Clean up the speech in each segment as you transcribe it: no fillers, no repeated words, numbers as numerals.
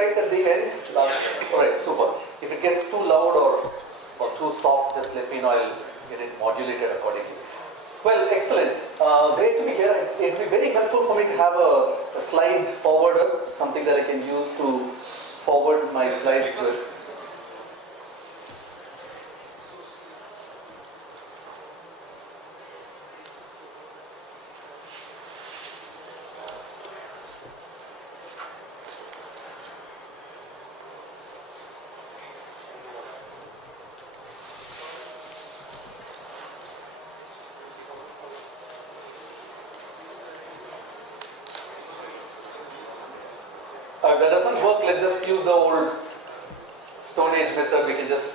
Right at the end? Alright, super. If it gets too loud or too soft, just let me know. I'll get it modulated accordingly. Well, excellent. Great to be here. It will be very helpful for me to have a slide forwarder, something that I can use to forward my slides with. If that doesn't work, let's just use the old Stone Age method. We can just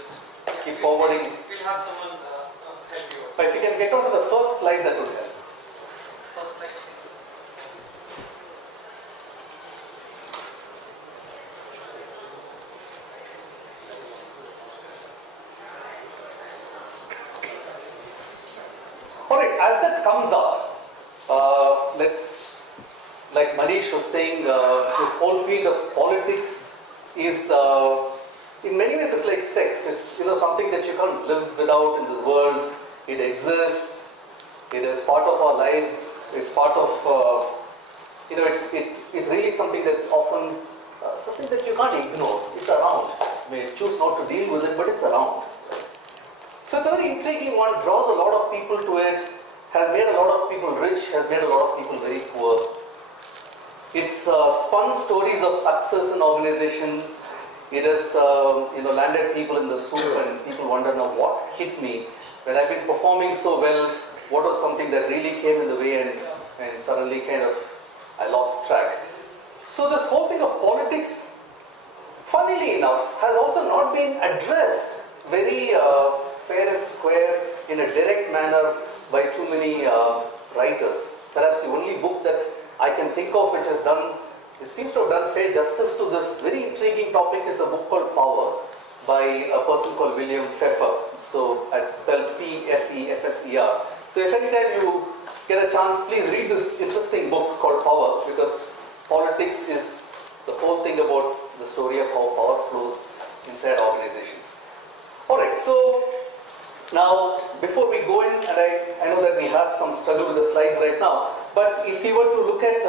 keep forwarding. We'll have someone help you. But if you can get on to the first slide, that would help. First slide. Alright, as that comes up, like Manish was saying, this whole field of politics is, in many ways, it's like sex. It's something that you can't live without in this world. It exists. It is part of our lives. It's part of, it's really something that's often something that you can't ignore. It's around. You may choose not to deal with it, but it's around. So it's a very intriguing one, draws a lot of people to it, has made a lot of people rich, has made a lot of people very poor. It's spun stories of success in organizations. It has landed people in the soup, and people wonder now what hit me. When I've been performing so well, what was something that really came in the way and suddenly kind of I lost track. So this whole thing of politics, funnily enough, has also not been addressed very fair and square in a direct manner by too many writers. Perhaps the only book that I can think of which has it seems to have done fair justice to this very intriguing topic is a book called Power by a person called William Pfeffer. So it's spelled P-F-E-F-F-E-R. So if any time you get a chance, please read this interesting book called Power, because politics is the whole thing about the story of how power flows inside organizations. Alright, so now before we go in, and I know that we have some struggle with the slides right now, but if we were to look at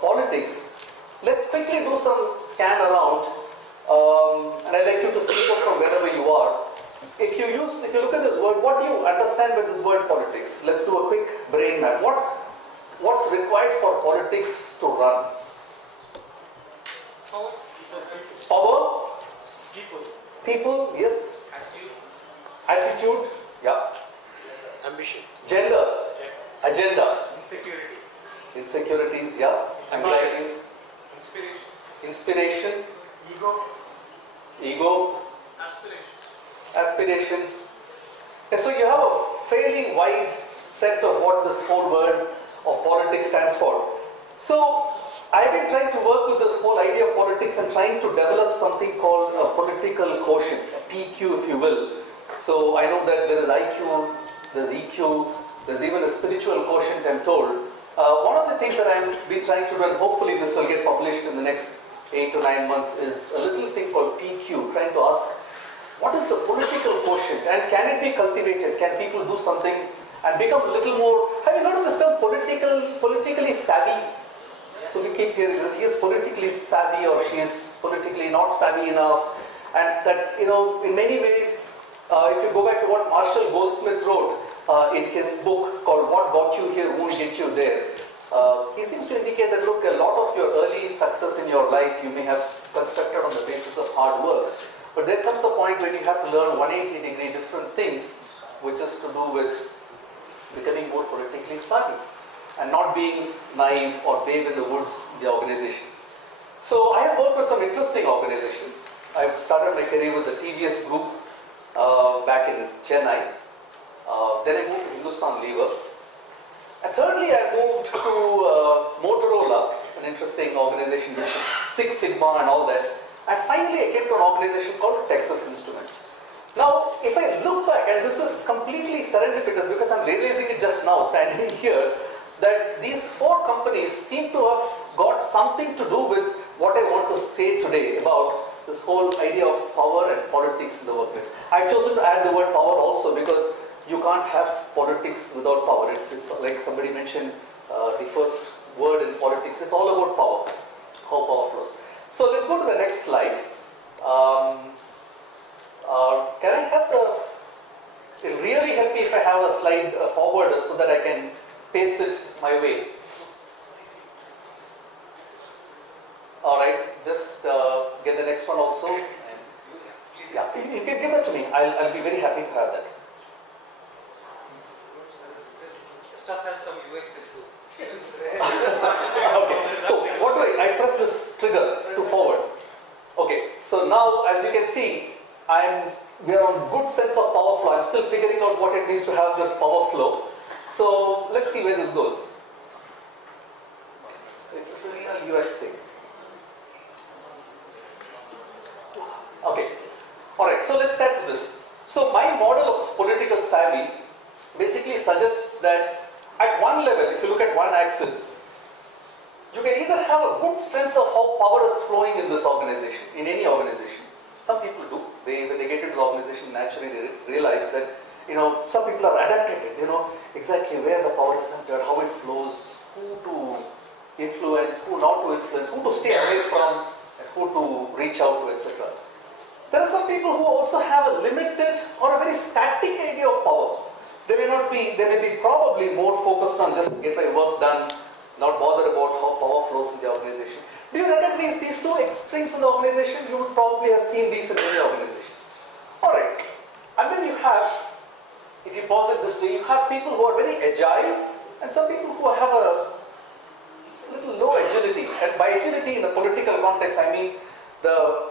politics, let's quickly do some scan around, and I'd like you to speak up from wherever you are. If you look at this word, what do you understand by this word politics? Let's do a quick brain map. What's required for politics to run? Power. Power? People. People, yes. Attitude. Attitude, yeah. Ambition. Gender, agenda. Insecurity. Insecurities, yeah. Anxieties. Inspiration. Inspiration. Ego. Ego. Aspiration. Aspirations. And so you have a fairly wide set of what this whole word of politics stands for. So I've been trying to work with this whole idea of politics and trying to develop something called a political quotient, a PQ if you will. So I know that there is IQ, there's EQ, there's even a spiritual quotient, I'm told. One of the things that I've been trying to do, and hopefully this will get published in the next 8 to 9 months, is a little thing called PQ, trying to ask, what is the political quotient and can it be cultivated? Can people do something and become a little more, have you heard of this term, politically savvy? So we keep hearing this, he is politically savvy or she is politically not savvy enough, and that, in many ways, if you go back to what Marshall Goldsmith wrote in his book called What Got You Here Won't Get You There, he seems to indicate that, look, a lot of your early success in your life you may have constructed on the basis of hard work, but there comes a point when you have to learn 180-degree different things, which is to do with becoming more politically savvy and not being naive or babe in the woods in the organization. So I have worked with some interesting organizations. I started my career with the TVS Group back in Chennai. Then I moved to Hindustan Lever. And thirdly, I moved to Motorola, an interesting organization with Six Sigma and all that. And finally, I came to an organization called Texas Instruments. Now, if I look back, and this is completely serendipitous because I'm realizing it just now, standing here, that these 4 companies seem to have got something to do with what I want to say today about this whole idea of power and politics in the workplace. I've chosen to add the word power also because you can't have politics without power. It's like somebody mentioned the first word in politics. It's all about power, how power flows. So let's go to the next slide. Can I have it'll really help me if I have a slide forward so that I can paste it my way. Alright, just get the next one also. Please, yeah, you can give that to me. I'll be very happy to have that. This stuff has some UX issue. Okay, so what do I press this trigger to forward. Okay, so now as you can see, we are on good sense of power flow. I'm still figuring out what it means to have this power flow. So let's see where this goes. It's a real UX thing. Okay, alright, so let's start with this. So my model of political savvy basically suggests that at one level, if you look at one axis, you can either have a good sense of how power is flowing in this organization, in any organization. Some people do. When they get into the organization, naturally they realize that, some people are adapted. They know exactly where the power is centered, how it flows, who to influence, who not to influence, who to stay away from, and who to reach out to, etc. There are some people who also have a limited or a very static idea of power. They may be probably more focused on just get my work done, not bothered about how power flows in the organization. Do you recognize these two extremes in the organization? You would probably have seen these in many organizations. Alright, and then you have, if you pause it this way, you have people who are very agile and some people who have a little low agility. And by agility in the political context, I mean the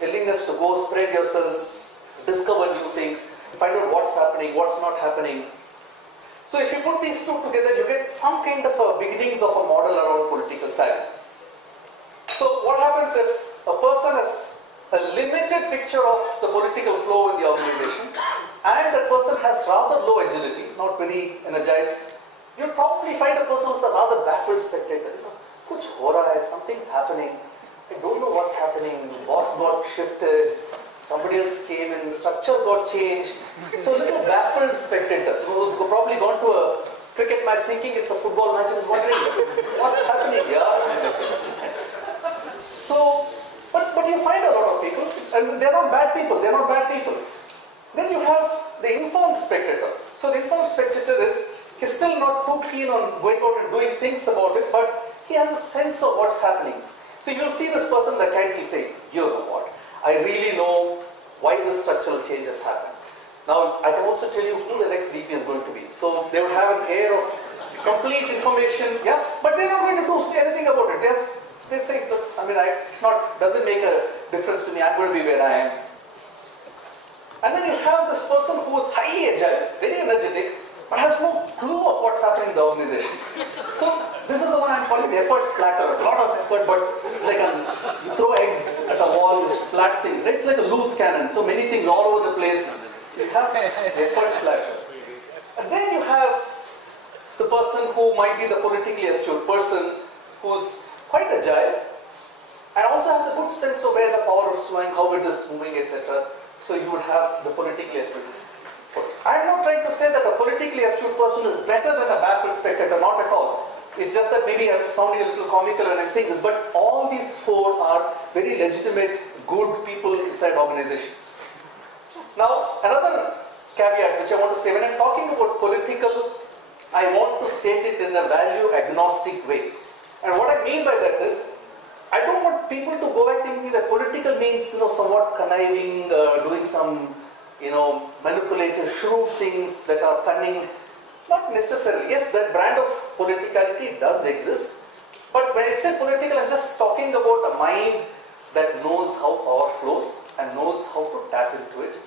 willingness to go spread yourselves, discover new things, find out what's happening, what's not happening. So if you put these two together, you get some kind of a beginnings of a model around political savvy. So what happens if a person has a limited picture of the political flow in the organization and that person has rather low agility, not very energized, you'll probably find a person who's a rather baffled spectator. Kuch ho raha hai, something's happening. I don't know what's happening. The boss got shifted. Somebody else came in. The structure got changed. So a little baffled spectator who's probably gone to a cricket match thinking it's a football match and is wondering what's happening here. So, but you find a lot of people, and they're not bad people. They're not bad people. Then you have the informed spectator. So the informed spectator he's still not too keen on going out and doing things about it, but he has a sense of what's happening. So you'll see this person that can say, you know what, I really know why this structural change has happened. Now, I can also tell you who the next VP is going to be. So they would have an air of complete information, yeah, but they're not going to do anything about it. They say, doesn't make a difference to me, I'm going to be where I am. And then you have this person who is highly agile, very energetic, but has no clue of what's happening in the organization. So this is the one I'm calling the effort splatter. A lot of effort, but it's like you throw eggs at a wall, you splat things. Right? It's like a loose cannon. So many things all over the place. You have effort splatter. And then you have the person who might be the politically astute person who's quite agile and also has a good sense of where the power is flowing, how it is moving, etc. So you would have the politically astute. I'm not trying to say that a politically astute person is better than a baffled spectator, not at all. It's just that maybe I'm sounding a little comical when I'm saying this, but all these four are very legitimate, good people inside organizations. Now, another caveat which I want to say, when I'm talking about political, I want to state it in a value agnostic way. And what I mean by that is, I don't want people to go back thinking that political means, somewhat conniving, doing some, manipulative, shrewd things that are cunning. Not necessarily. Yes, that brand of politicality does exist. But when I say political, I'm just talking about a mind that knows how power flows and knows how to tap into it.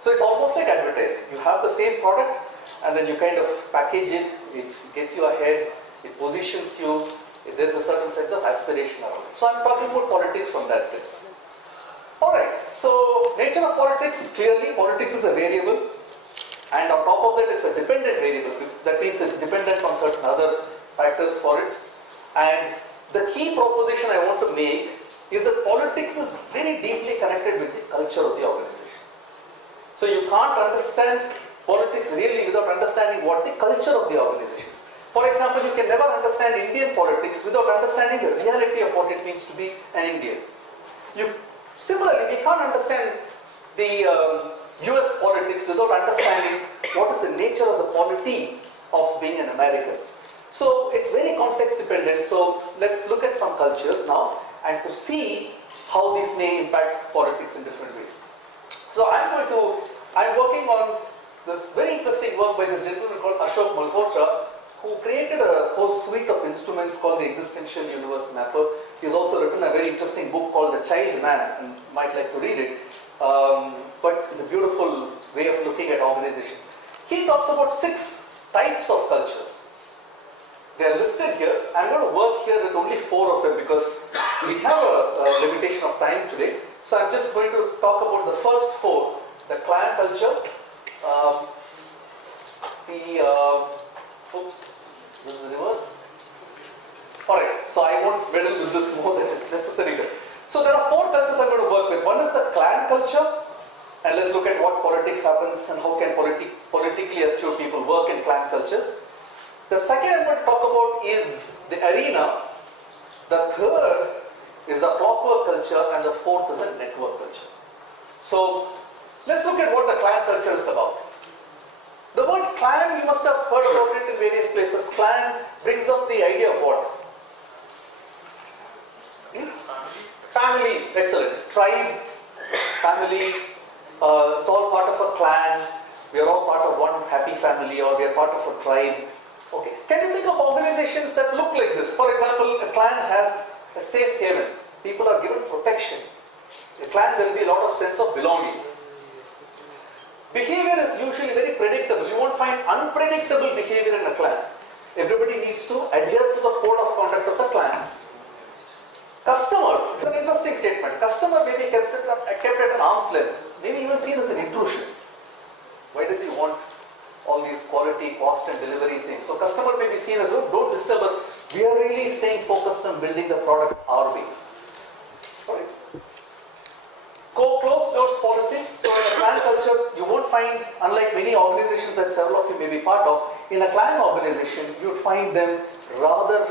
So it's almost like advertising. You have the same product and then you kind of package it, it gets you ahead, it positions you, there's a certain sense of aspiration around it. So I'm talking about politics from that sense. Alright, so nature of politics, clearly politics is a variable. And on top of that, it's a dependent variable. That means it's dependent on certain other factors for it. And the key proposition I want to make is that politics is very deeply connected with the culture of the organization. So you can't understand politics really without understanding what the culture of the organization is. For example, you can never understand Indian politics without understanding the reality of what it means to be an Indian. Similarly, we can't understand the US politics without understanding what is the nature of the polity of being an American. So it's very context dependent. So let's look at some cultures now and to see how these may impact politics in different ways. So I'm working on this very interesting work by this gentleman called Ashok Malhotra, who created a whole suite of instruments called the Existential Universe Mapper. He's also written a very interesting book called The Child Man, and you might like to read it. But it's a beautiful way of looking at organizations. He talks about 6 types of cultures. They are listed here. I'm going to work here with only 4 of them because we have a limitation of time today. So I'm just going to talk about the first 4. The clan culture, oops, this is the reverse. Alright, so I won't meddle with this more than it's necessary here. So there are 4 cultures I'm going to work with. One is the clan culture, and let's look at what politics happens and how can politically astute people work in clan cultures. The second I'm going to talk about is the arena. The third is the clockwork culture, and the fourth is the network culture. So let's look at what the clan culture is about. The word clan, you must have heard about it in various places. Clan brings up the idea of what? Family, excellent. Tribe, family, it's all part of a clan. We are all part of one happy family, or we are part of a tribe. Okay. Can you think of organizations that look like this? For example, a clan has a safe haven. People are given protection. A clan, there will be a lot of sense of belonging. Behavior is usually very predictable. You won't find unpredictable behavior in a clan. Everybody needs to adhere to the code of conduct of the clan. Customer, it's an interesting statement. Customer may be kept at an arm's length, maybe even seen as an intrusion. Why does he want all these quality, cost and delivery things? So customer may be seen as, oh, don't disturb us. We are really staying focused on building the product our way. Alright. Closed doors policy. So in a clan culture, you won't find, unlike many organizations that several of you may be part of, in a clan organization, you'd find them rather,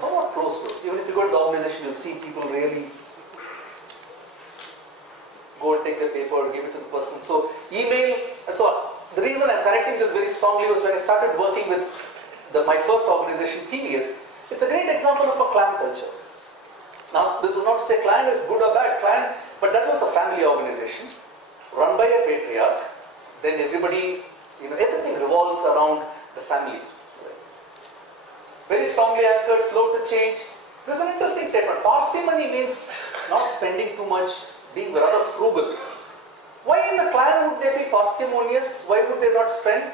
somewhat closed doors. Even if you go to the organization, you'll see people really go and take the paper, give it to the person. So email, so the reason I'm connecting this very strongly was when I started working with my first organization, TVS. It's a great example of a clan culture. Now, this is not to say clan is good or bad, clan, but that was a family organization run by a patriarch. Then everybody, everything revolves around the family. Very strongly anchored, slow to change. There's an interesting statement. Parsimony means not spending too much, being rather frugal. Why in a clan would they be parsimonious? Why would they not spend?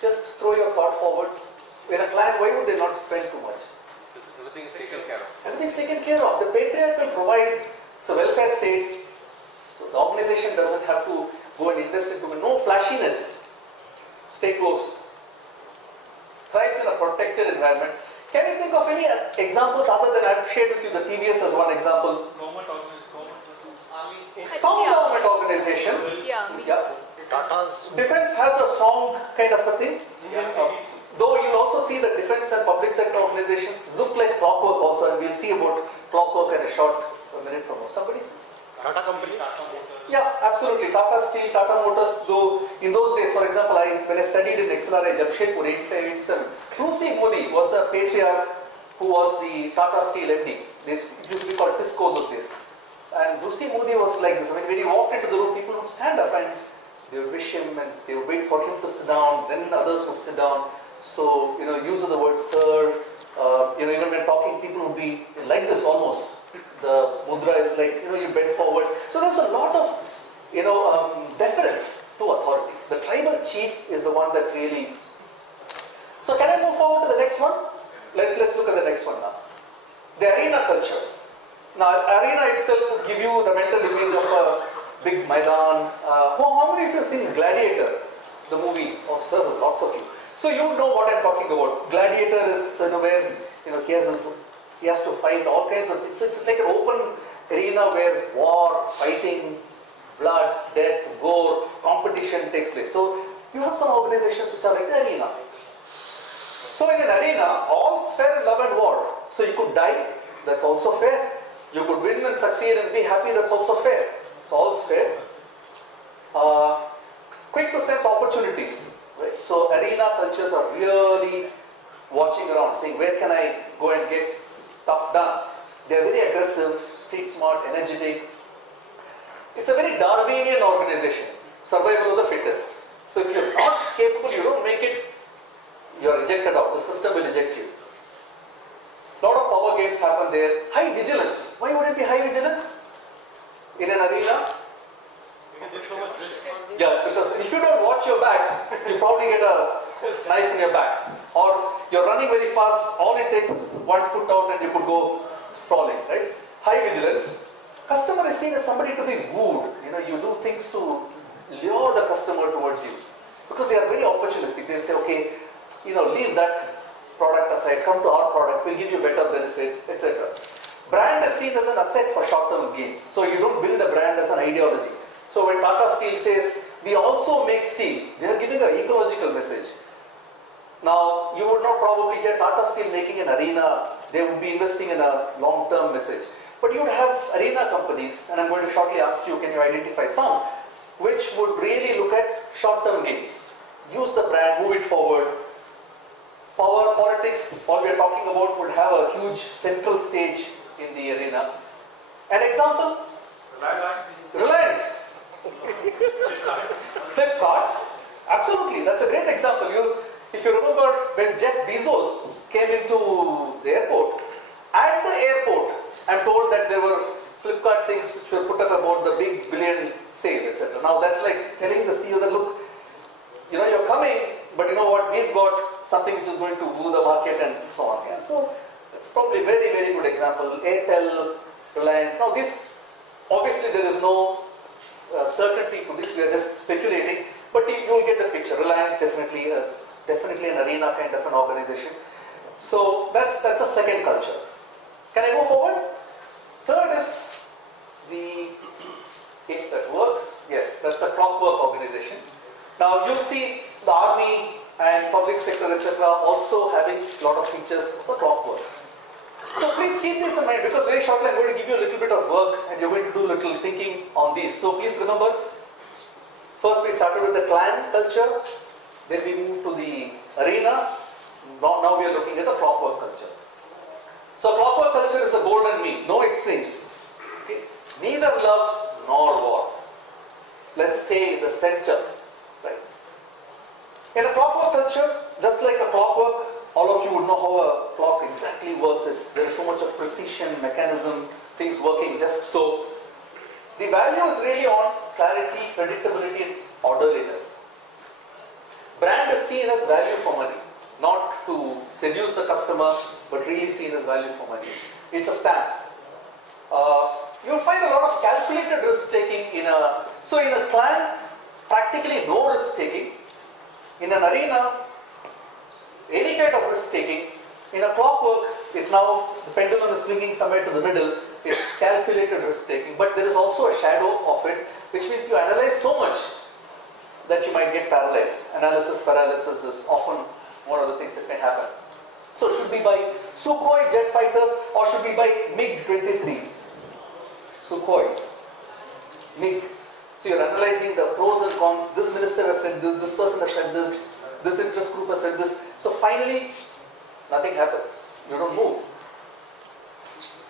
Just throw your thought forward. In a clan, why would they not spend too much? Everything is taken care of. Everything is taken care of. The patriarch will provide, it's a welfare state. So the organization doesn't have to go and invest into no flashiness. Stay close. Thrives in a protected environment. Can you think of any examples other than I've shared with you the TVS as one example? Some government organizations. Yeah. Defense has a strong kind of a thing. Though you'll also see that defense and public sector organizations look like clockwork also, and we'll see about clockwork in a minute from now. Somebody say? Tata companies? Yeah, absolutely. Tata Steel, Tata Motors, though in those days, for example, when I studied in XLRI Jamshedpur 85-87, Rusi Modi was the patriarch who was the Tata Steel MD. It used to be called Tisco those days. And Rusi Modi was like this. I mean, when he walked into the room, people would stand up and they would wish him and they would wait for him to sit down, then others would sit down. So, use of the word sir, even when talking, people would be like this almost. The mudra is like, you bend forward. So there's a lot of, deference to authority. The tribal chief is the one that really. So can I move forward to the next one? Let's look at the next one now. The arena culture. Now, arena itself would give you the mental image of a big Maidan. How many of you have seen Gladiator, the movie? Oh, lots of you. So you know what I'm talking about. Gladiator is where he has this He has to fight all kinds of things. So it's like an open arena where war, fighting, blood, death, gore, competition takes place. So you have some organizations which are like the arena. So in an arena, all's fair in love and war. So you could die, that's also fair. You could win and succeed and be happy, that's also fair. So all's fair. Quick to sense opportunities. Right? So arena cultures are really watching around, saying where can I go and get stuff done. They are very aggressive, street smart, energetic. It's a very Darwinian organization. Survival of the fittest. So if you're not capable, you don't make it, you're rejected out. The system will reject you. A lot of power games happen there. High vigilance. Why would it be high vigilance in an arena? Because there's so much risk. Yeah, because if you don't watch your back, you probably get a knife in your back. Or you're running very fast, all it takes is 1 foot out and you could go sprawling, right? High vigilance. Customer is seen as somebody to be wooed. You do things to lure the customer towards you. Because they are very opportunistic. They'll say, okay, leave that product aside, come to our product, we'll give you better benefits, etc. Brand is seen as an asset for short-term gains. So you don't build a brand as an ideology. So when Tata Steel says, we also make steel, they are giving an ecological message. Now, you would not probably hear Tata Steel making an arena, they would be investing in a long-term message. But you would have arena companies, and I'm going to shortly ask you, can you identify some, which would really look at short-term gains. Use the brand, move it forward. Power, politics, all we are talking about would have a huge central stage in the arena. An example? Reliance. Flipkart. Absolutely, that's a great example. If you remember when Jeff Bezos came into the airport, at the airport, I'm told that there were Flipkart things which were put up about the big billion sale, etc. Now that's like telling the CEO that, look, you're coming, but you know what, we've got something which is going to woo the market and so on. Yeah? So that's probably a very, very good example. Airtel, Reliance. Now this, obviously there is no certainty to this, we are just speculating, but you will get the picture. Reliance definitely is an arena kind of an organization. So that's a second culture. Can I go forward? Third is if that works, yes, that's the clockwork organization. Now you'll see the army and public sector, etc. also having a lot of features of the clockwork. So please keep this in mind, because very shortly I'm going to give you a little bit of work and you're going to do a little thinking on these. So please remember, first we started with the clan culture, then we moved to the arena, now we are looking at the clockwork culture. So clockwork culture is the golden mean, no extremes. Okay? Neither love nor war. Let's stay in the center. Right? In a clockwork culture, just like a clockwork, all of you would know how a clock exactly works. There is so much of precision, mechanism, things working just so. The value is really on clarity, predictability, and orderliness. Brand is seen as value for money, not to seduce the customer, but really seen as value for money. It's a stamp. You'll find a lot of calculated risk taking in a clan, practically no risk taking. In an arena, any kind of risk taking. In a clockwork, it's now, the pendulum is swinging somewhere to the middle, it's calculated risk taking, but there is also a shadow of it, which means you analyze so much that you might get paralyzed. Analysis paralysis is often one of the things that may happen. So should we buy Sukhoi jet fighters or should we buy MiG-23? Sukhoi, MiG. So you're analyzing the pros and cons. This minister has said this person has said this interest group has said this. So finally, nothing happens. You don't move.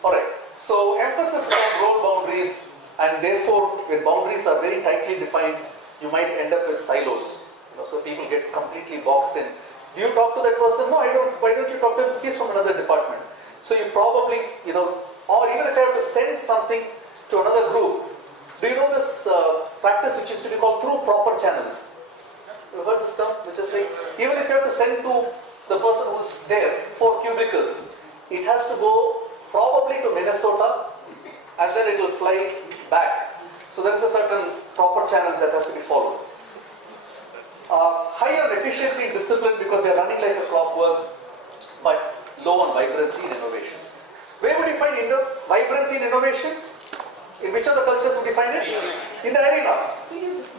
Alright, so emphasis on role boundaries, and therefore when boundaries are very tightly defined, you might end up with silos. So people get completely boxed in. Do you talk to that person? No, I don't. Why don't you talk to him? He's from another department. So you probably, or even if you have to send something to another group, do you know this practice which used to be called through proper channels? You heard this term? Which is like, even if you have to send to the person who's there 4 cubicles, it has to go probably to Minnesota and then it will fly back. So there is a certain proper channels that has to be followed. Higher efficiency and discipline because they are running like a clockwork, but low on vibrancy and innovation. you find vibrancy and innovation? In which of the cultures would you find it? In the arena.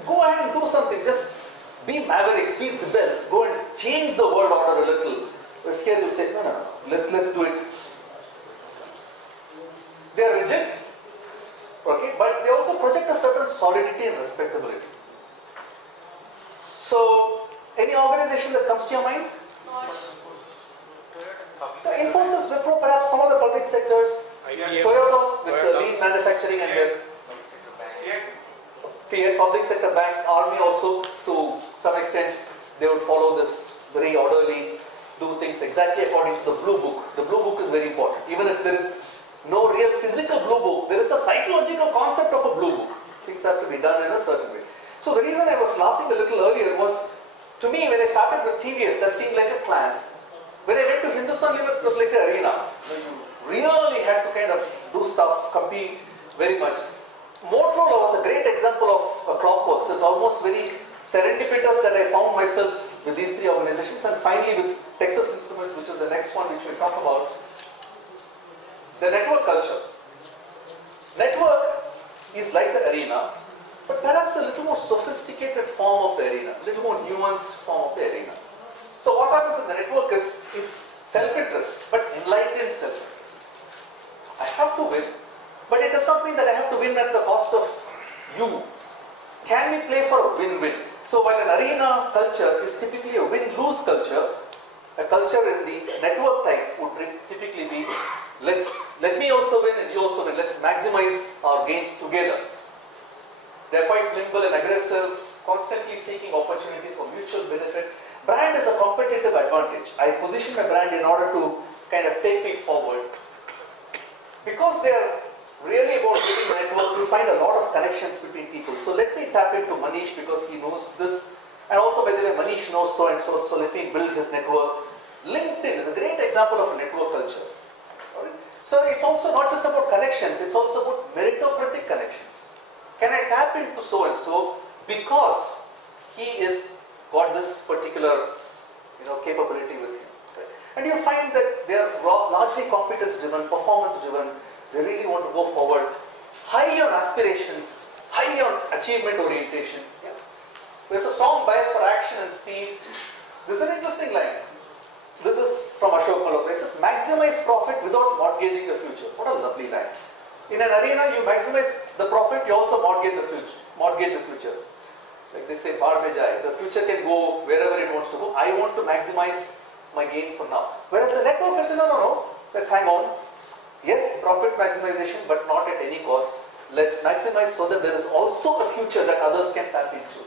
Go ahead and do something. Just be mavericks, be rebels. Go and change the world order a little. We're scared to say, no, let's do it. They are rigid, okay, but they also project a certain solidity and respectability. So, any organization that comes to your mind? The Infosys, Wipro, perhaps some of the public sectors. Toyota, with lean manufacturing and their Fiat, public sector banks, army also, to some extent, they would follow this very orderly, do things exactly according to the blue book. The blue book is very important. Even if there is no real physical blue book, there is a psychological concept of a blue book. Things have to be done in a certain way. So the reason I was laughing a little earlier was, to me, when I started with TVS, that seemed like a clan. When I went to Hindustan Lever, it was like an arena. You really had to kind of do stuff, compete very much. Motorola was a great example of a clockwork. So it's almost very serendipitous that I found myself with these three organizations, and finally with Texas Instruments, which is the next one which we'll talk about. The network culture. Network is like the arena, but perhaps a little more sophisticated form of the arena, a little more nuanced form of the arena. So what happens in the network is, it's self-interest, but enlightened self-interest. I have to win, but it does not mean that I have to win at the cost of you. Can we play for a win-win? So while an arena culture is typically a win-lose culture, a culture in the network type would typically be, let me also win and you also win. Let's maximize our gains together. They're quite nimble and aggressive, constantly seeking opportunities for mutual benefit. Brand is a competitive advantage. I position my brand in order to kind of take me forward. Because they are really about building a network, you find a lot of connections between people. So let me tap into Manish because he knows this. And also, by the way, Manish knows so and so, so let me build his network. LinkedIn is a great example of a network culture. Right? So it's also not just about connections, it's also about meritocratic connections. Can I tap into so and so because he is got this particular capability with him? Right? And you find that they are largely competence driven, performance driven. They really want to go forward, high on aspirations, high on achievement orientation. Yeah. There's a strong bias for action and speed. This is an interesting line. This is from Ashok Malhotra. It says, maximize profit without mortgaging the future. What a lovely line. In an arena, you maximize the profit, you also mortgage the future. Like they say, bar mein jaye. The future can go wherever it wants to go. I want to maximize my gain for now. Whereas the network says, no, let's hang on. Yes, profit maximization, but not at any cost. Let's maximize so that there is also a future that others can tap into.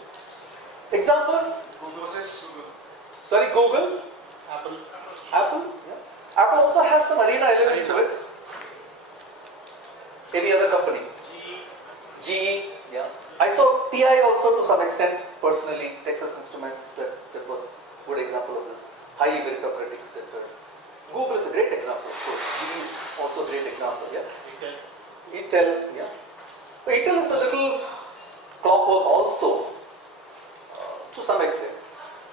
Examples? Google versus Google. Sorry, Google? Apple. Apple? Yeah. Apple also has some arena element to it. Any other company? GE. Yeah. I saw TI also to some extent, personally, Texas Instruments, that was a good example of this. Highly meritocratic sector. Google is a great example, of course. GE is also a great example, yeah. Intel, yeah. But Intel is a little clockwork also, to some extent.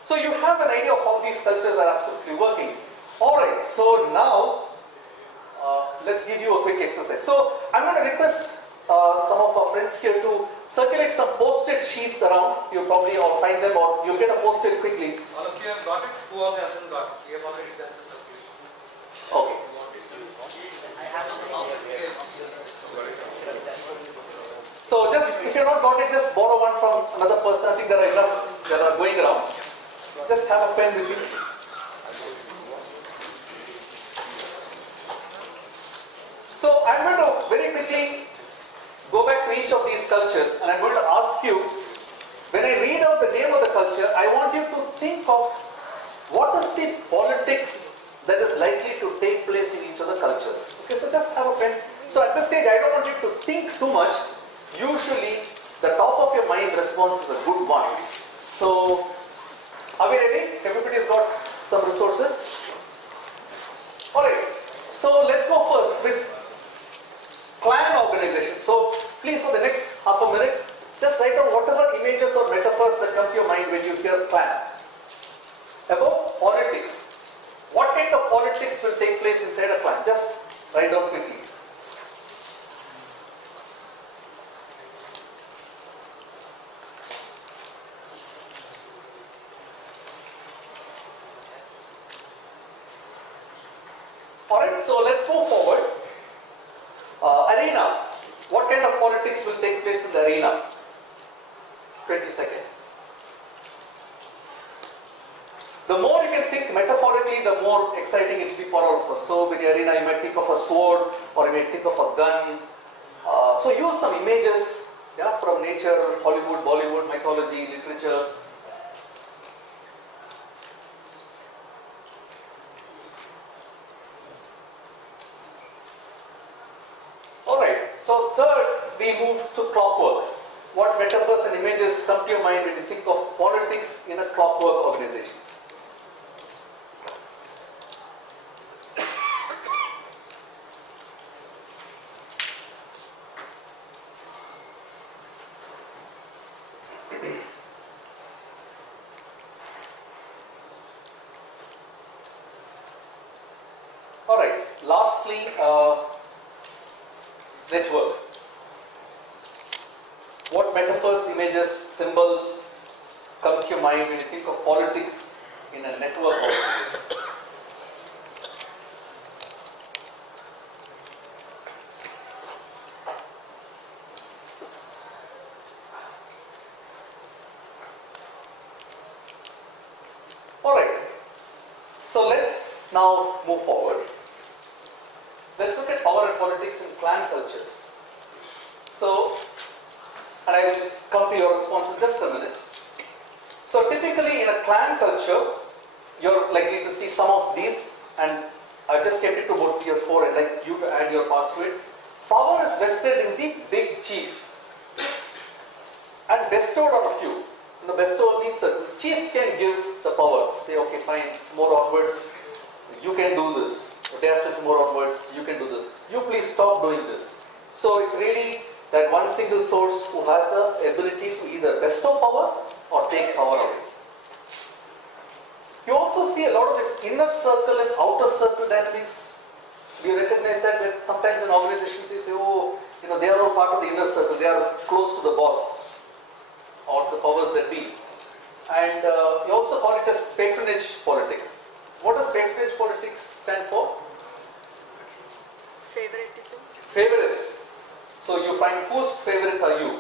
So you have an idea of how these cultures are absolutely working. Alright, so now, let's give you a quick exercise. So I'm going to request some of our friends here to circulate some post-it sheets around. You'll probably all find them, or you'll get a post-it quickly. All of you have got it? Who all hasn't got it? We have already done the circulation. Okay. So just, if you're not got it, just borrow one from another person. I think there are enough that are going around. Just have a pen with you. So I'm going to very quickly go back to each of these cultures, and I'm going to ask you, when I read out the name of the culture, I want you to think of what is the politics that is likely to take place in each of the cultures. Okay, so just have a pen. So at this stage, I don't want you to think too much. Usually, the top of your mind response is a good one. So, are we ready? Everybody's got some resources? Alright, so let's go first with clan organization. So, please for the next half a minute, just write down whatever images or metaphors that come to your mind when you hear clan. About politics. What kind of politics will take place inside a clan? Just write down quickly. Alright, so let's move forward. Arena. What kind of politics will take place in the arena? 20 seconds. The more you can think metaphorically, the more exciting it will be for all of us. So with the arena, you might think of a sword, or you might think of a gun. So use some images, yeah, from nature, Hollywood, Bollywood, mythology, literature. Alright, so third, we move to clockwork. What metaphors and images come to your mind when you think of politics in a clockwork organization? Alright, lastly, network. What metaphors, images, symbols come to your mind when you think of politics in a network organization? Alright, so let's now move forward. Let's look at power and politics in clan cultures. So, and I will come to your response in just a minute. So typically in a clan culture, you're likely to see some of these, and I've just kept it to about 3 or 4. I'd like you to add your parts to it. Power is vested in the big chief and bestowed on a few. The bestowal means that the chief can give the power. Say, okay, fine, tomorrow onwards, you can do this. The day after tomorrow onwards, you can do this. You please stop doing this. So it's really that one single source who has the ability to either bestow power or take power away. You also see a lot of this inner circle and outer circle dynamics. Do you recognize that sometimes in organizations you say, oh, they are all part of the inner circle. They are close to the boss or the powers that be. And you also call it as patronage politics. What does patronage politics stand for? Favoritism. Favorites. So you find whose favorite are you?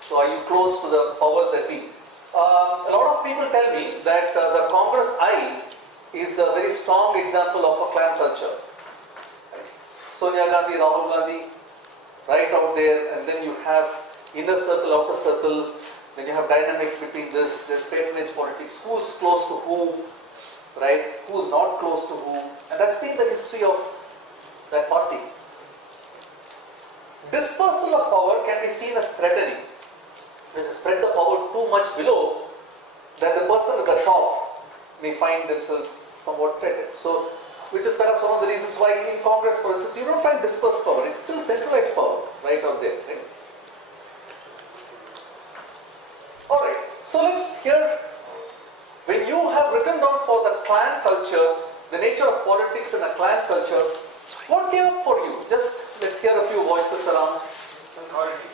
So are you close to the powers that be? A lot of people tell me that the Congress I is a very strong example of a clan culture. Sonia Gandhi, Rahul Gandhi, right out there, and then you have inner circle, outer circle, then you have dynamics between this, there's patronage politics, who's close to who, right, who's not close to who, and that's been the history of that party. Dispersal of power can be seen as threatening. If you spread the power too much below, then the person at the top may find themselves somewhat threatened. So, which is perhaps one of the reasons why in Congress, for instance, you don't find dispersed power. It's still centralized power right out there. Right? Alright, so let's hear, when you have written down for the clan culture, the nature of politics in a clan culture, what do you have for you? Just let's hear a few voices around. Authority.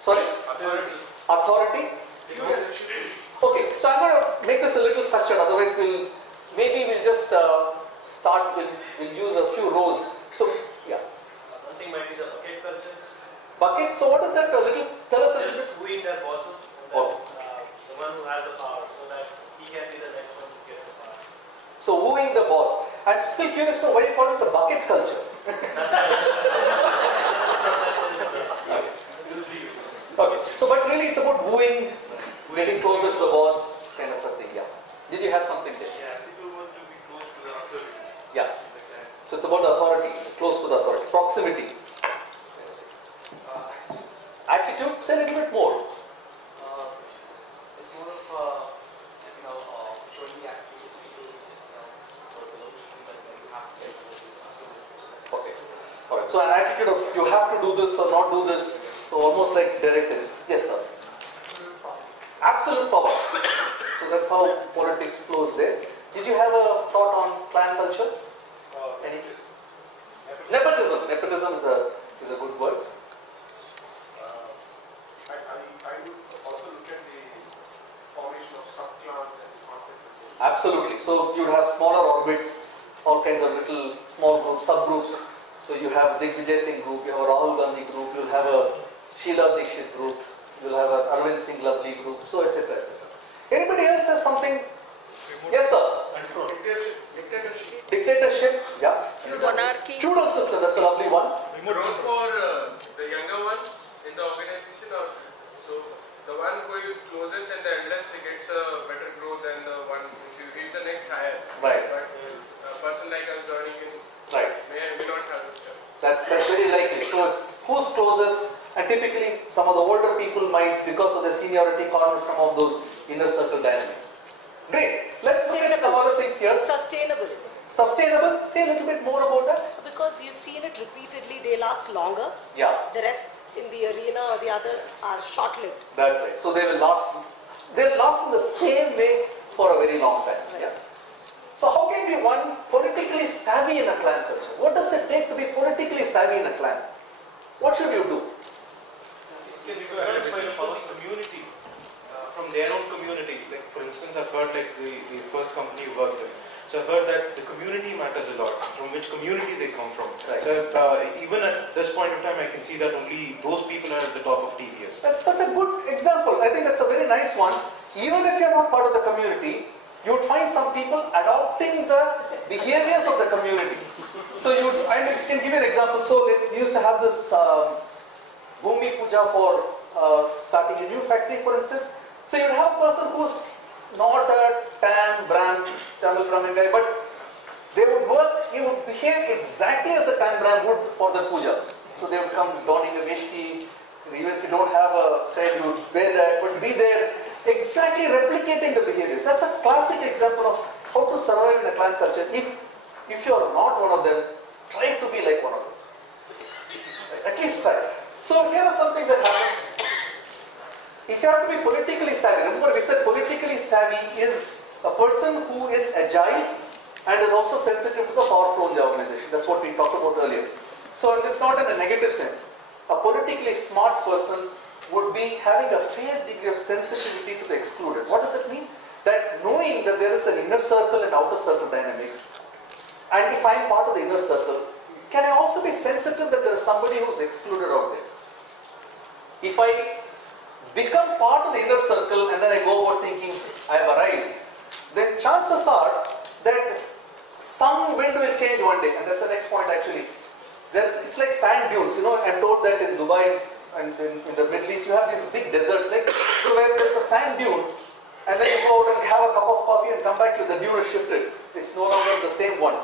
Sorry? Authority. Authority? Okay, so I'm going to make this a little structured, otherwise we'll just start with, we'll use a few rows. So, yeah. One thing might be the bucket culture. Bucket, so what is that? A little, tell us a little Just bit. wooing their bosses. Okay. The one who has the power, so that he can be the next one who gets the power. So wooing the boss. I'm still curious to know why you call it the bucket culture. Okay, so but really it's about wooing, getting closer to the boss, kind of a thing, yeah. Did you have something there? Yeah, people want to be close to the authority. Yeah. So it's about the authority, close to the authority, proximity. Attitude, say a little bit more. It's more of showing the attitude of people, for the position that you have to take over the customer. Okay. Alright, so an attitude of you have to do this or not do this, so almost like directives. Yes, sir. Absolute power. So that's how politics flows there. Did you have a thought on clan culture? Any? Nepotism. Nepotism is a good word. I would also look at the formation of subclans and conflict. Absolutely. So you would have smaller orbits all kinds of little small groups, subgroups. So you have Digvijay Singh group, you have a Rahul Gandhi group, you'll have a Sheila Dikshit group, you'll have a Arvind Singh Lovely group, so etc. etc. Anybody else has something? Yes, sir. Dictatorship. Dictatorship, yeah. Monarchy. Feudal system, that's a lovely one. Growth for the younger ones in the organization, or so the one who is closest and the eldest gets a better growth than the one which is he's the next higher. Right. But a person like us joining in Right. may not have this. That's very likely. So it's who's closest, and typically some of the older people might, because of their seniority, corner some of those inner circle dynamics. Great. Let's look at some other things here. Sustainability. Sustainable. Say a little bit more about that. Because you've seen it repeatedly, they last longer. Yeah. The rest in the arena or the others are short-lived. That's right. So they will last. They'll last in the same way for a very long time. Yeah. So how can be one politically savvy in a clan culture? What does it take to be politically savvy in a clan? What should you do? You can identify the power community from their own community. Like for instance, I've heard like the first company you worked in. So I've heard that the community matters a lot, from which community they come from. Right. So even at this point of time, I can see that only those people are at the top of TVS. That's a good example. I think that's a very nice one. Even if you're not part of the community, you would find some people adopting the behaviors of the community. So I can give you an example. So we used to have this Bhumi Puja for starting a new factory, for instance. So you'd have a person who's not a Tamil Brahmin guy, but they would work, he would behave exactly as a Tamil Brahmin would for the puja. So they would come donning a veshti, even if you don't have a thread, you would wear that, but be there, exactly replicating the behaviors. That's a classic example of how to survive in a clan culture. If you are not one of them, try to be like one of them. At least try. So here are some things that happen. If you have to be politically savvy, remember we said politically savvy is a person who is agile and is also sensitive to the power flow in the organization. That's what we talked about earlier. So it's not in a negative sense. A politically smart person would be having a fair degree of sensitivity to the excluded. What does it mean? That knowing that there is an inner circle and outer circle dynamics, and if I'm part of the inner circle, can I also be sensitive that there is somebody who's excluded out there? If I become part of the inner circle and then I go about thinking I have arrived, then chances are that some wind will change one day, and that's the next point actually. It's like sand dunes. You know, I'm told that in Dubai and in the Middle East you have these big deserts, like so where there's a sand dune, and then you go out and have a cup of coffee and come back, the dune is shifted. It's no longer the same one.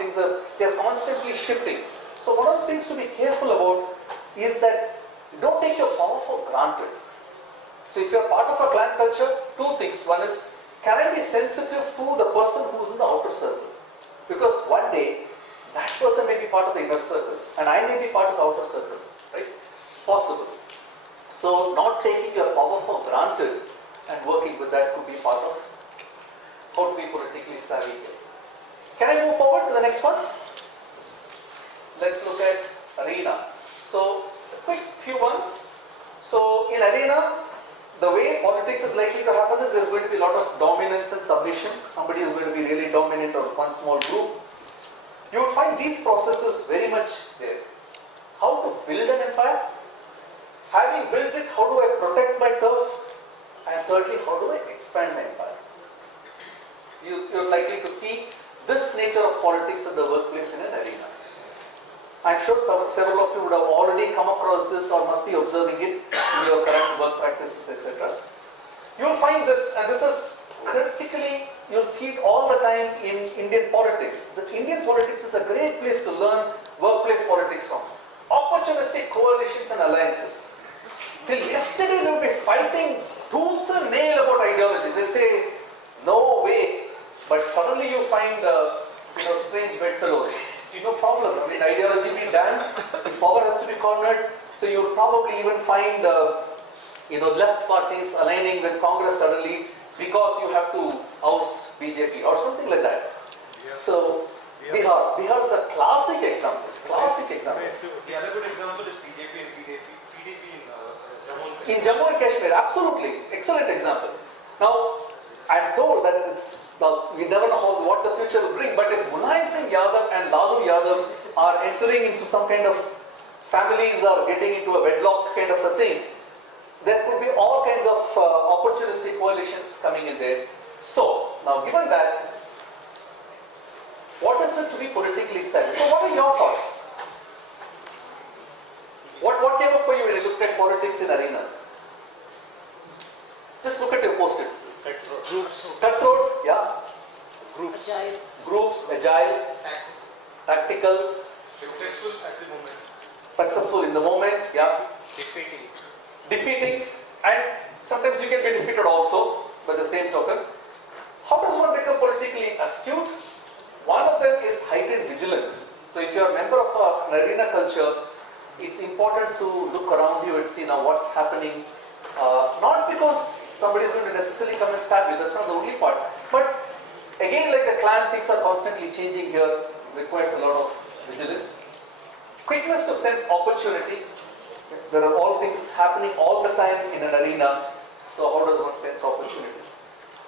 They're constantly shifting. So one of the things to be careful about is that don't take your power for granted. So if you're part of a clan culture, two things. One is, can I be sensitive to the person who's in the outer circle? Because one day, that person may be part of the inner circle and I may be part of the outer circle, right? It's possible. So not taking your power for granted and working with that could be part of how to be politically savvy here. Can I move forward to the next one? Let's look at arena. So a quick few ones. So in arena, the way politics is likely to happen is there's going to be a lot of dominance and submission. Somebody is going to be really dominant of one small group. You would find these processes very much there. How to build an empire? Having built it, how do I protect my turf? And thirdly, how do I expand my empire? You're likely to see this nature of politics in the workplace in an arena. I'm sure several of you would have already come across this or must be observing it in your current work practices, etc. You'll find this, and this is critically, you'll see it all the time in Indian politics. The Indian politics is a great place to learn workplace politics from. Opportunistic coalitions and alliances. Till yesterday they would be fighting tooth and nail about ideologies. They'll say, no way, but suddenly you find strange bedfellows. No problem. I mean, ideology be damned, power has to be cornered. So you would probably even find, left parties aligning with Congress suddenly because you have to oust BJP or something like that. Yeah. So Bihar is a classic example. Classic example. So the other good example is BJP and PDP in Jammu and Kashmir. In Jammu and Kashmir, absolutely, excellent example. Now, I'm told that we never know what the future will bring, but if Mulayam Singh Yadav and the other, are entering into some kind of families, are getting into a wedlock kind of a thing. There could be all kinds of opportunistic coalitions coming in there. So, now given that, what is it to be politically savvy? So what are your thoughts? What came up for you when you looked at politics in arenas? Just look at your post-its. Groups. Cutthroat, yeah. Groups. Agile. Groups, agile, tactical, Successful at the moment. successful in the moment, yeah. Defeating. And sometimes you can be defeated also by the same token. How does one become politically astute? One of them is heightened vigilance. So if you are a member of an arena culture, it's important to look around you and see now what's happening. Not because somebody is going to necessarily come and stab you, that's not the only part. But again, like the clan, things are constantly changing here, requires a lot of vigilance. Quickness to sense opportunity. There are all things happening all the time in an arena. So how does one sense opportunities?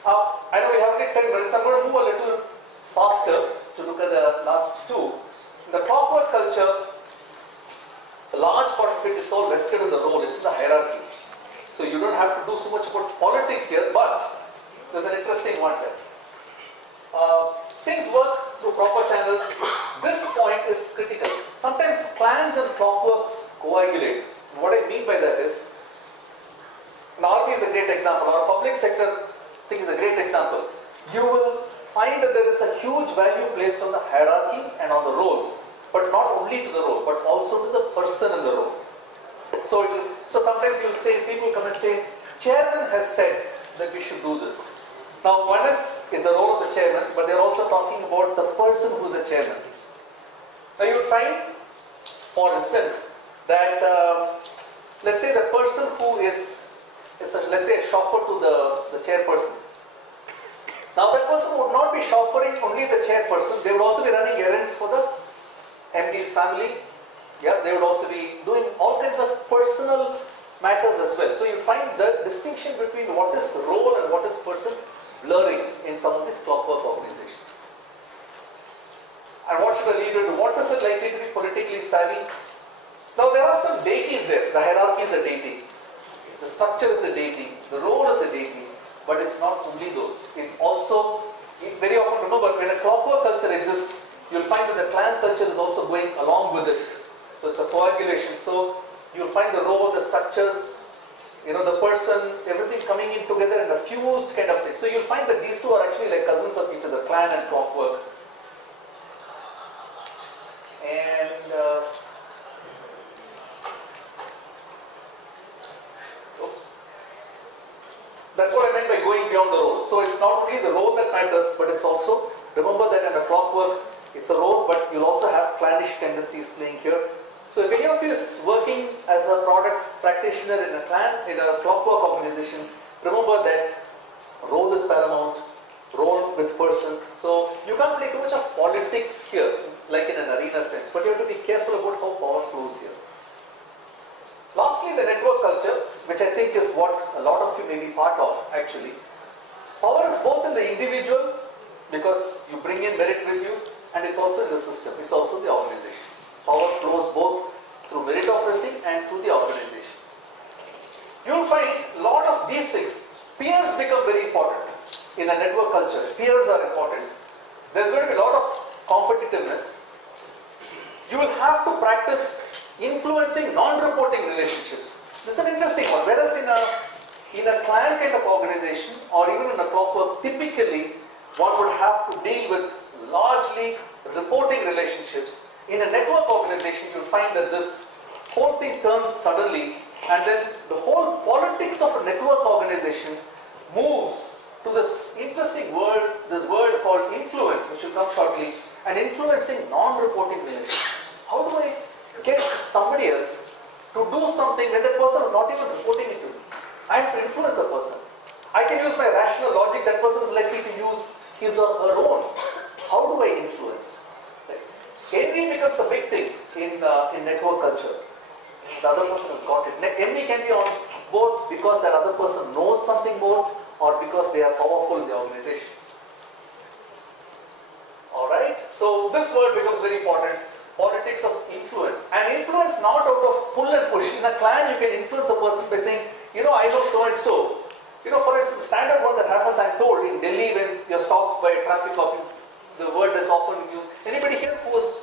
I know we have only 10 minutes. I'm going to move a little faster to look at the last two. In the clockwork culture, a large part of it is all vested in the role. It's in the hierarchy. So you don't have to do so much about politics here, but there's an interesting one there. Things work through proper channels. This point is critical. Sometimes clans and clockworks coagulate. What I mean by that is, an army is a great example, or a public sector thing is a great example. You will find that there is a huge value placed on the hierarchy and on the roles, but not only to the role, but also to the person in the role. So sometimes you'll say, people come and say, chairman has said that we should do this. Now one is, it's a role of the chairman, but they're also talking about the person who's a chairman. Now you will find, for instance, that let's say the person who is let's say a chauffeur to the chairperson. Now that person would not be chauffeuring only the chairperson, they would also be running errands for the MD's family. Yeah, they would also be doing all kinds of personal matters as well. So you find the distinction between what is role and what is person blurring in some of these clockwork organizations. And what should a leader do? What is it likely to be politically savvy? Now there are some deities there. The hierarchy is a deity. The structure is a deity. The role is a deity. But it's not only those. It's also, very often remember, when a clockwork culture exists, you'll find that the clan culture is also going along with it. So it's a coagulation. So you'll find the role, the structure, the person, everything coming in together in a fused kind of thing. So you'll find that these two are actually like cousins of each other, clan and clockwork. And that's what I meant by going beyond the role. So it's not only the role that matters, but it's also, remember that in a clockwork, it's a role, but you'll also have clannish tendencies playing here. So if any of you is working as a product practitioner in a clan, in a clockwork organization, remember that role is paramount, role with person. So you can't play too much of politics here, like in an arena sense, but you have to be careful about how power flows here. Lastly, the network culture, which I think is what a lot of you may be part of actually. Power is both in the individual, because you bring in merit with you, and it's also in the system, it's also the organization. Power flows both through meritocracy and through the organization. You'll find a lot of these things. Peers become very important in a network culture. Peers are important. There's going to be a lot of competitiveness. You will have to practice influencing non-reporting relationships. This is an interesting one. Whereas in a clan kind of organization or even in a clockwork, typically one would have to deal with largely reporting relationships. In a network organization, you'll find that this whole thing turns suddenly, and then the whole politics of a network organization moves to this interesting word, this word called influence, which will come shortly, and influencing non-reporting relationships. How do I get somebody else to do something when that person is not even reporting it to me? I have to influence the person. I can use my rational logic, that person is likely to use his or her own. How do I influence? Envy becomes a big thing in network culture. The other person has got it. Envy can be on both because that other person knows something more or because they are powerful in the organization. Alright, so So this word becomes very important. Politics of influence. And influence not out of pull and push. In a clan, you can influence a person by saying, you know, I know so and so. You know, for instance, the standard one that happens, I'm told, in Delhi when you're stopped by a traffic cop, the word that's often used. Anybody here who has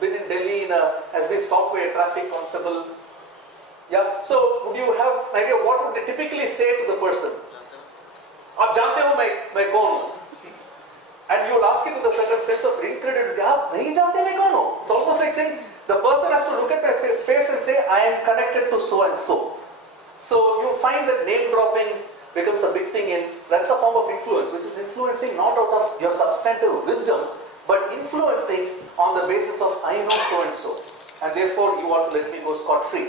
been in Delhi has been stopped by a traffic constable? Yeah. So would you have an idea what would they typically say to the person? Aap jante ho main kaun hu? And you will ask it with a certain sense of incredulity. Aap nahi jante main kaun hu? It's almost like saying the person has to look at his face and say, I am connected to so and so. So you find that name dropping becomes a big thing that's a form of influence, which is influencing not out of your substantive wisdom, but influencing on the basis of I know so and so. And therefore you want to let me go scot-free.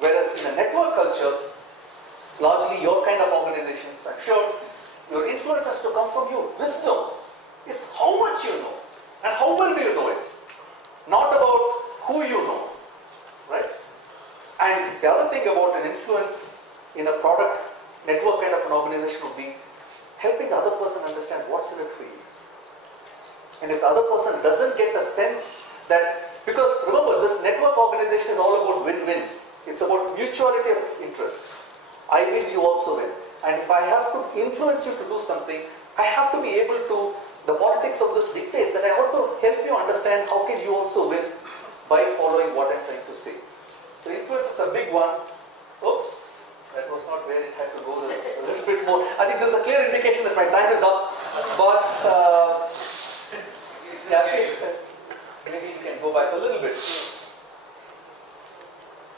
Whereas in a network culture, largely your kind of organizations, I'm sure, your influence has to come from your wisdom. Is how much you know and how well do you know it, not about who you know, right? And the other thing about an influence in a product network kind of an organization would be helping the other person understand what's in it for you. And if the other person doesn't get a sense that, because remember, this network organization is all about win-win. It's about mutuality of interest. I win, you also win. And if I have to influence you to do something, I have to be able to, the politics of this dictates that I want to help you understand how can you also win by following what I'm trying to say. So influence is a big one. Oops, that was not where it had to go. There's a little bit more. I think this is a clear indication that my time is up. But yeah, maybe you can go back a little bit.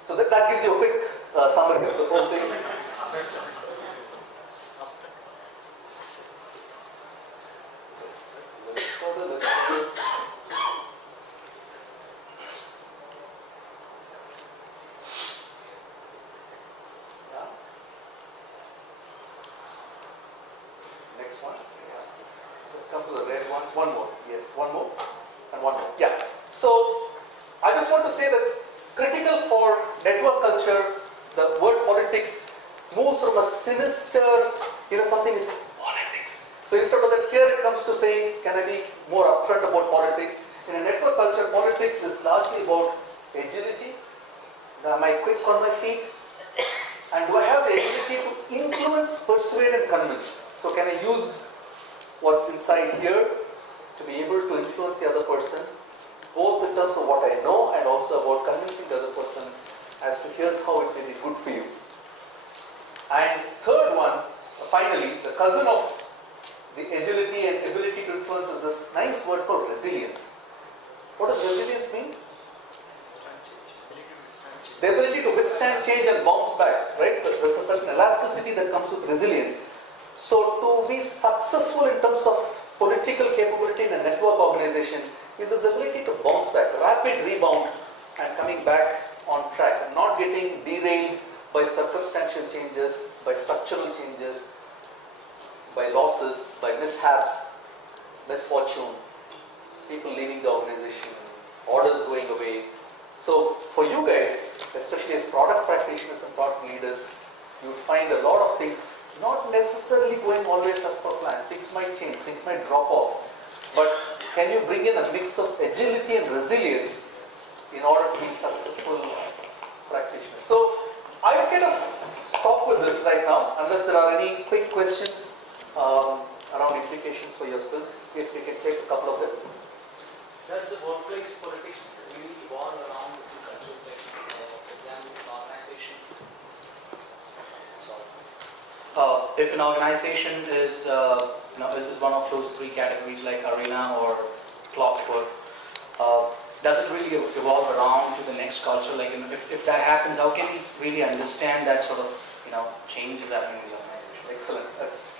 So that gives you a quick summary of the whole thing. Next one. Let's come to the red ones. One more. Yes, one more. And one more. Yeah. So I just want to say that critical for network culture, the word politics moves from a sinister, something is politics. So instead of that, here it comes to saying, can I be more upfront about politics? In a network culture, politics is largely about agility. Am I quick on my feet? And do I have the ability to influence, persuade, and convince? So can I use what's inside here to be able to influence the other person, both in terms of what I know and also about convincing the other person as to here's how it may be good for you. And third one, finally, the cousin of the agility and ability to influence is this nice word called resilience. What does resilience mean? The ability to withstand change and bounce back, right? There's a certain elasticity that comes with resilience. So to be successful in terms of political capability in a network organization is this ability to bounce back, rapid rebound and coming back on track and not getting derailed by circumstantial changes, by structural changes, by losses, by mishaps, misfortune, people leaving the organization, orders going away. So for you guys, especially as product practitioners and product leaders, you find a lot of things not necessarily going always as per plan. Things might change, things might drop off. But can you bring in a mix of agility and resilience in order to be successful practitioners? So I kind of stop with this right now, unless there are any quick questions around implications for yourselves. If we can take a couple of them. Does the workplace politics really evolve around the two cultures, like for example, an organization? If an organization is is one of those three categories like arena or clockwork, does it really evolve around to the next culture? Like if that happens, how can we really understand that sort of change is happening in the organization? Excellent.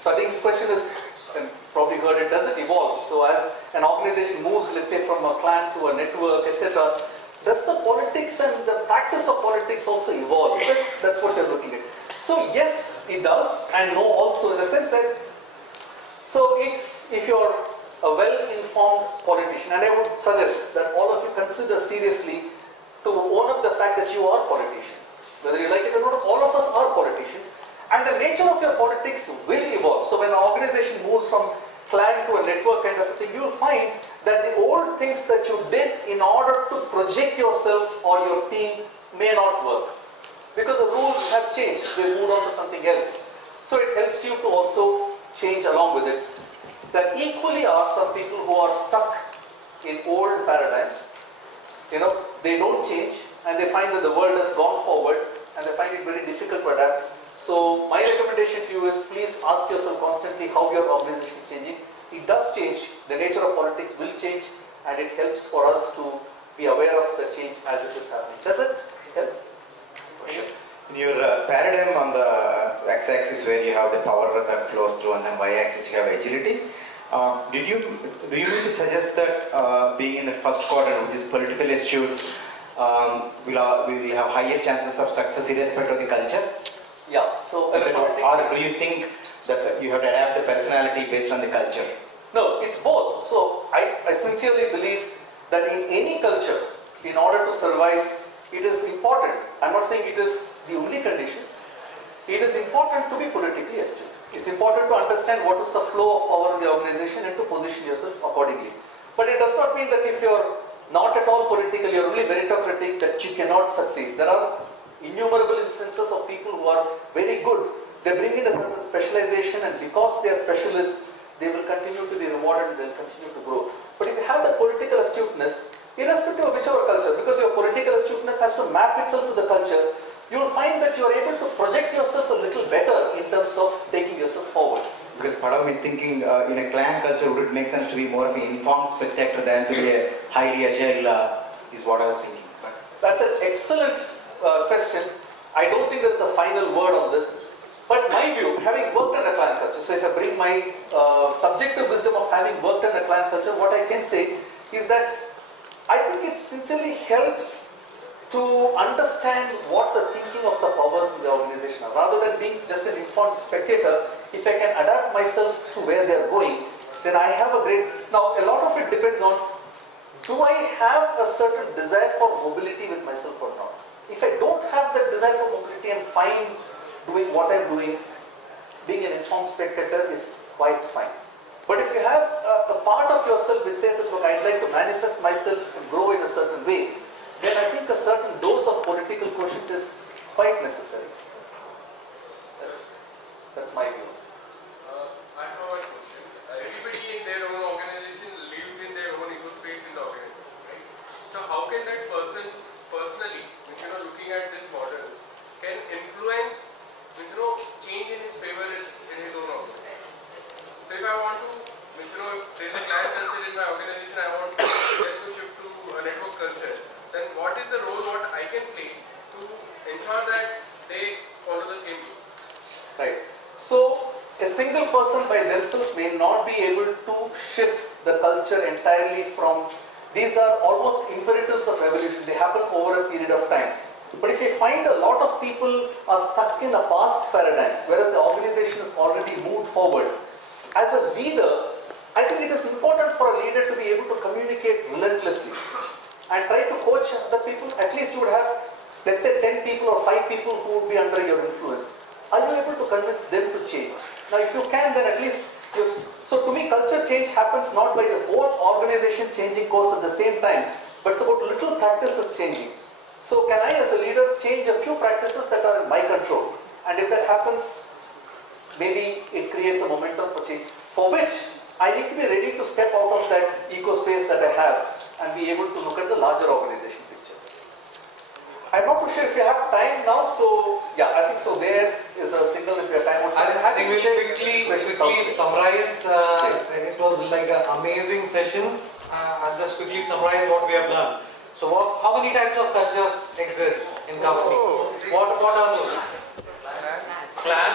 So I think this question is, and probably heard it, does it evolve? So as an organization moves, let's say from a clan to a network, etc., does the politics and the practice of politics also evolve? That's what you're looking at. So yes, it does, and no also, in the sense that, so if you're a well-informed politician, and I would suggest that all of you consider seriously to own up the fact that you are politicians. Whether you like it or not, all of us are politicians. And the nature of your politics will evolve. So when an organization moves from clan to a network kind of a thing, you'll find that the old things that you did in order to project yourself or your team may not work. Because the rules have changed, they moved on to something else. So it helps you to also change along with it. There equally are some people who are stuck in old paradigms. You know, they don't change and they find that the world has gone forward and they find it very difficult to adapt. So my recommendation to you is please ask yourself constantly how your organization is changing. It does change, the nature of politics will change, and it helps for us to be aware of the change as it is happening. Does it help? In your paradigm on the x-axis where you have the power that flows through, and then y-axis you have agility, do you mean to suggest that being in the first quadrant, which is politically astute, we will have higher chances of success irrespective of the culture? Yeah. So, or do you think that you have to adapt the personality based on the culture? No, it's both. So I sincerely believe that in any culture, in order to survive, it is important. I'm not saying it is the only condition. It is important to be politically astute. It's important to understand what is the flow of power in the organization and to position yourself accordingly. But it does not mean that if you're not at all political, you're only meritocratic, that you cannot succeed. There are innumerable instances of people who are very good. They bring in a certain specialization, and because they are specialists, they will continue to be rewarded and they'll continue to grow. But if you have the political astuteness, irrespective of whichever culture, because your political astuteness has to map itself to the culture, you will find that you are able to project yourself a little better in terms of taking yourself forward. Because part of me is thinking in a clan culture, would it make sense to be more of an informed spectator than to be a highly agile, is what I was thinking. That's an excellent question. I don't think there's a final word on this. But my view, having worked in a clan culture, so if I bring my subjective wisdom of having worked in a clan culture, what I can say is that I think it sincerely helps to understand what the thinking of the powers in the organization are. Rather than being just an informed spectator, if I can adapt myself to where they are going, then I have a great... Now, a lot of it depends on, do I have a certain desire for mobility with myself or not? If I don't have that desire for mobility, I'm fine doing what I'm doing. Being an informed spectator is quite fine. But if you have a part of yourself which says, look, I'd like to manifest myself and grow in a certain way, then I think a certain dose of political quotient is quite necessary. That's my view. I have one question. Everybody in their own organization lives in their own ego space in the organization, right? So how can that person personally, looking at these models, can influence, change in his favor in his own organization? So if I want to, if there is a clan culture in my organization, I want to shift to a network culture, then what is the role what I can play to ensure that they follow the same rule? Right. So a single person by themselves may not be able to shift the culture entirely from... These are almost imperatives of revolution. They happen over a period of time. But if you find a lot of people are stuck in a past paradigm, whereas the organization has already moved forward, as a leader, I think it is important for a leader to be able to communicate relentlessly and try to coach the people. At least you would have, let's say, 10 people or 5 people who would be under your influence. Are you able to convince them to change? Now, if you can, then at least so to me, culture change happens not by the whole organization changing course at the same time, but it's about little practices changing. So can I as a leader change a few practices that are in my control? And if that happens, maybe it creates a momentum for change, for which I need to be ready to step out of that eco space that I have and be able to look at the larger organization picture. I'm not too sure if you have time now, so yeah, I think so. There is a signal if you have time. I think we'll quickly summarize. I think it was like an amazing session. I'll just quickly summarize what we have learned. So, how many types of cultures exist in company? What are those? Clan,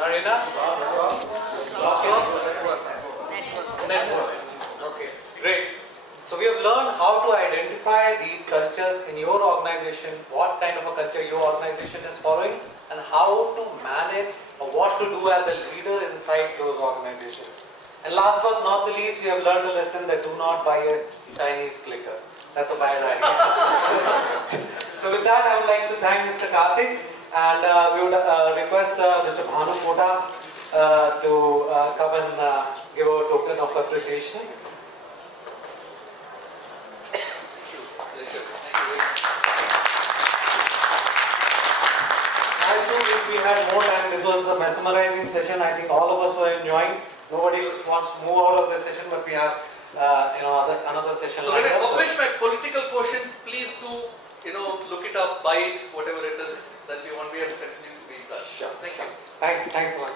arena, network. Okay, great. So we have learned how to identify these cultures in your organization, what kind of a culture your organization is following, and how to manage or what to do as a leader inside those organizations. And last but not the least, we have learned a lesson that do not buy a Chinese clicker. That's a bad idea. So with that, I would like to thank Mr. Karthik, and we would request Mr. Bhanu Kota to come and give a token of appreciation. we had more time. This was a mesmerizing session. I think all of us were enjoying. Nobody wants to move out of this session, but we have another session. So when I publish my political quotient, please do look it up, buy it, whatever it is that we want. We have continued to be in touch. Sure. Thank you. Thanks a lot.